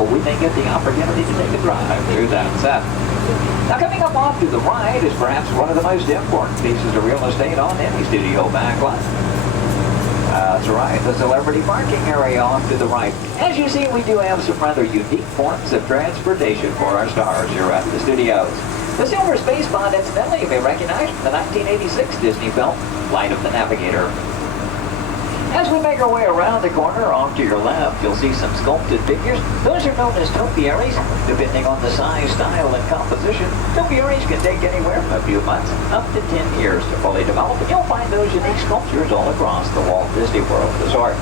successful, we may get the opportunity to take a drive through that set. Now, coming up off to the right is perhaps one of the most important pieces of real estate on any studio backlot. That's right, the celebrity parking area off to the right. As you see, we do have some rather unique forms of transportation for our stars here at the studios. The silver space pod, incidentally, you may recognize from the 1986 Disney film, Flight of the Navigator. As we make our way around the corner, off to your left, you'll see some sculpted figures. Those are known as topiaries. Depending on the size, style, and composition, topiaries can take anywhere from a few months up to 10 years to fully develop, and you'll find those unique sculptures all across the Walt Disney World Resort.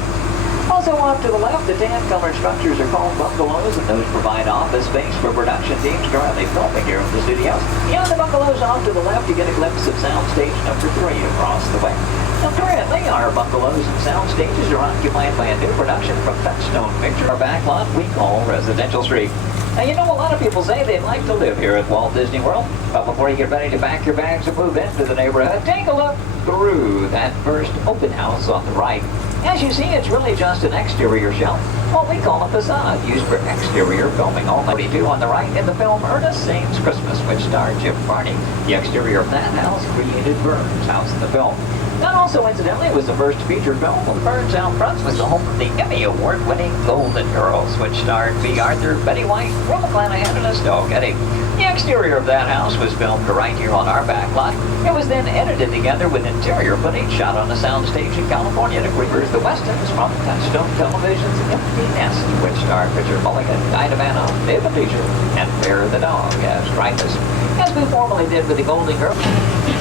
Also off to the left, the tan-colored structures are called bungalows, and those provide office space for production teams currently filming here in the studios. Beyond the bungalows off to the left, you get a glimpse of soundstage number 3 across the way. Now, currently, our bungalows and sound stages are occupied by a new production from Touchstone Picture, our backlot we call Residential Street. Now, you know, a lot of people say they'd like to live here at Walt Disney World, but before you get ready to pack your bags and move into the neighborhood, take a look through that first open house on the right. As you see, it's really just an exterior shell, what we call a facade, used for exterior filming only. 42 on the right in the film Ernest Saves Christmas, which starred Jim Varney. The exterior of that house created Burns' house in the film. That also, incidentally, was the first feature film with Burns out front, was the home of the Emmy Award-winning Golden Girls, which starred B. Arthur, Betty White, Will McClanahan, and Estelle Getty. The exterior of that house was filmed right here on our backlot. It was then edited together with interior footage shot on a soundstage in California to create the westerns from Touchstone Television's Empty Nest, which starred Richard Mulligan, Dinah Van Hoff, David Leisure, and Bear the Dog as Dreyfus, as we formerly did with the Golden Girls.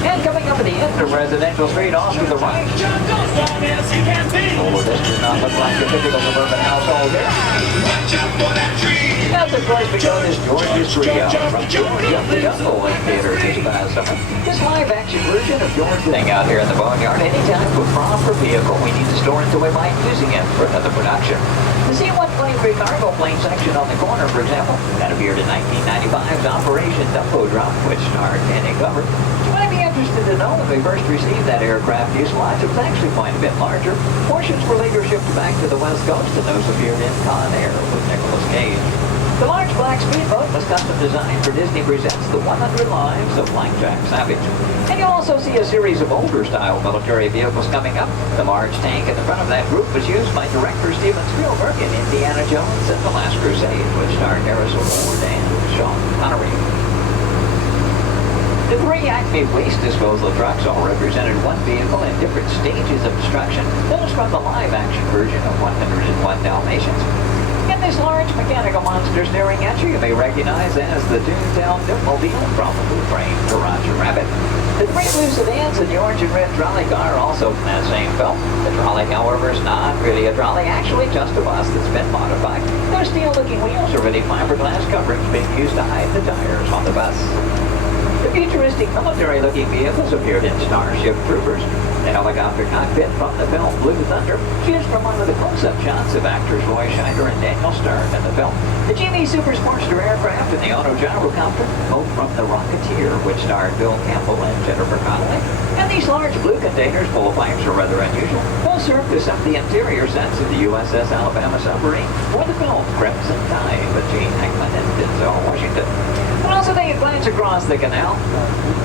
And coming up at the end of Residential Street off to the right. Oh, this does not look like your typical suburban household here. That's of course because it's George's Treehouse from George of the Jungle in theaters this past summer. This live-action version of George's thing out here in the boneyard. Anytime with proper vehicle, we need to store it until we might using it for another production. The C-123 cargo plane section on the corner, for example, that appeared in 1995's Operation Dumbo Drop, which starred Danny Glover. You might be interested to know when we first received that aircraft fuselage, it was actually quite a bit larger. Portions were later shipped back to the West Coast, and those appeared in Con Air with Nicolas Cage. The large black speedboat was custom designed for Disney Presents The 100 Lives of Blackjack Savage. And you'll also see a series of older-style military vehicles coming up. The large tank at the front of that group was used by director Steven Spielberg in Indiana Jones and The Last Crusade, which starred Harrison Ford and Sean Connery. The 3 Acme waste disposal trucks all represented one vehicle in different stages of destruction. Those from the live-action version of 101 Dalmatians. And this large mechanical monster staring at you may recognize as the Toontown Dipmobile from the Blue Frame to Roger Rabbit. The 3 blue sedans and the orange and red trolley car are also from that same film. The trolley, however, is not really a trolley, actually just a bus that's been modified. Those steel-looking wheels are really fiberglass coverings being used to hide the tires on the bus. The futuristic military-looking vehicles appeared in Starship Troopers. The helicopter cockpit from the film Blue Thunder, used from one of the close-up shots of actors Roy Scheider and Daniel Stern in the film. The GV Super Sportster aircraft and the auto-gyrocopter, both from The Rocketeer, which starred Bill Campbell and Jennifer Connelly. And these large blue containers full of pipes are rather unusual. Those serve to set the interior sets of the USS Alabama submarine for the film Crimson Tide with Gene Hackman and Denzel Washington. And also take a glance across the canal.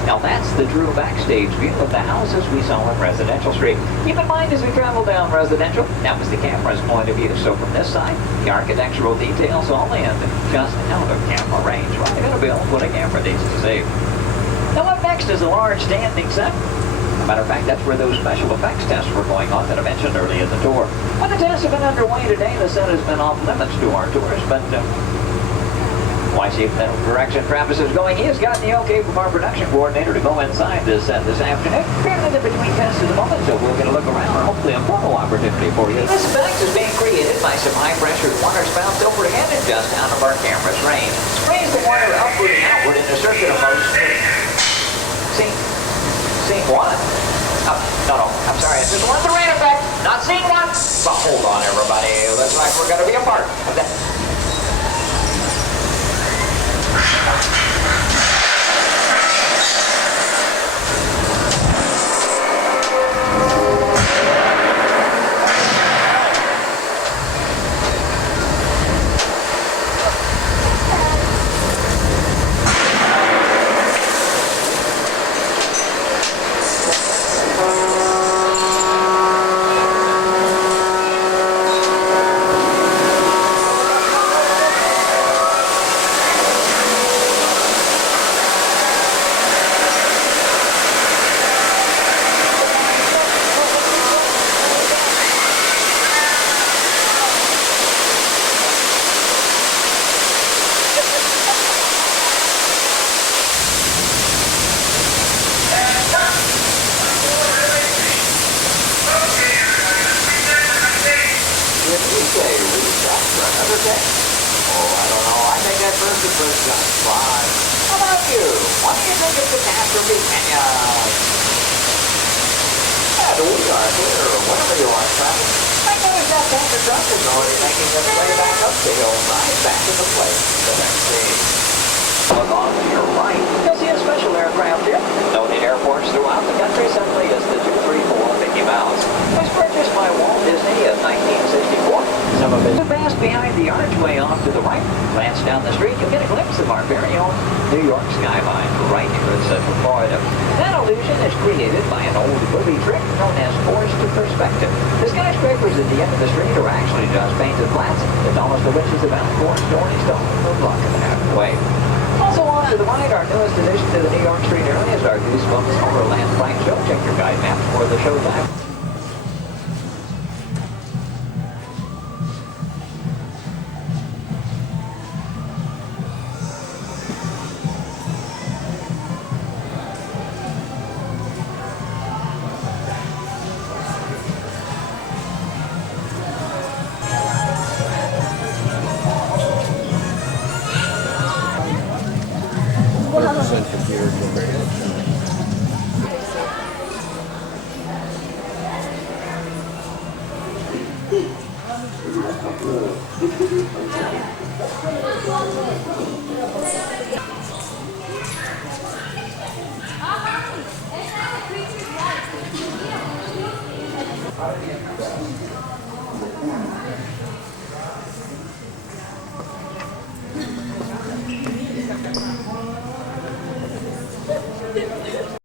Now that's the true backstage view of the houses we saw in Residential Street. Keep in mind as we travel down Residential, that was the camera's point of view. So from this side, the architectural details all in, just out of camera range. Right, they're going to build what a camera needs to see. Now up next is a large standing set. As a matter of fact, that's where those special effects tests were going on that I mentioned earlier in the tour. When the tests have been underway today, the set has been off limits to our tours, but why see if that direction Travis is going? He has gotten the okay from our production coordinator to go inside this set this afternoon. We're in between tests at the moment, so we'll get a look around and hopefully a photo opportunity for you. This effect is being created by some high-pressure water spouts overhead and just out of our camera's range. Sprays the water upward and outward in a circuit of motion. Scene 1. No, I'm sorry. This is one of the rain effect, not scene 1. But hold on, everybody. Looks like we're going to be a part of that. okay? Oh, I don't know. I think that first impression got fine. How about you? What do you think of Catastrophe Canyon? And we are here, wherever you are traveling. I noticed that Dr. Truck is already making its way back up the hillside, back to the place. The next scene. Look on to your right. You'll see a special aircraft here. Known in airports throughout the country simply as the 234 Mickey Mouse. It was purchased by Walt Disney in 1964. Some of it is fast behind the archway off to the right. Glance down the street, you'll get a glimpse of our very own New York skyline right here in Central Florida. That illusion is created by an old movie trick known as forced perspective. The skyscrapers at the end of the street are actually just painted flats. The tallest of which is about 4 stories tall, a block and a half away. Also on to the right, our newest addition to the New York Street area is our Goosebumps Overland Plank Show. Check your guide map for the show time.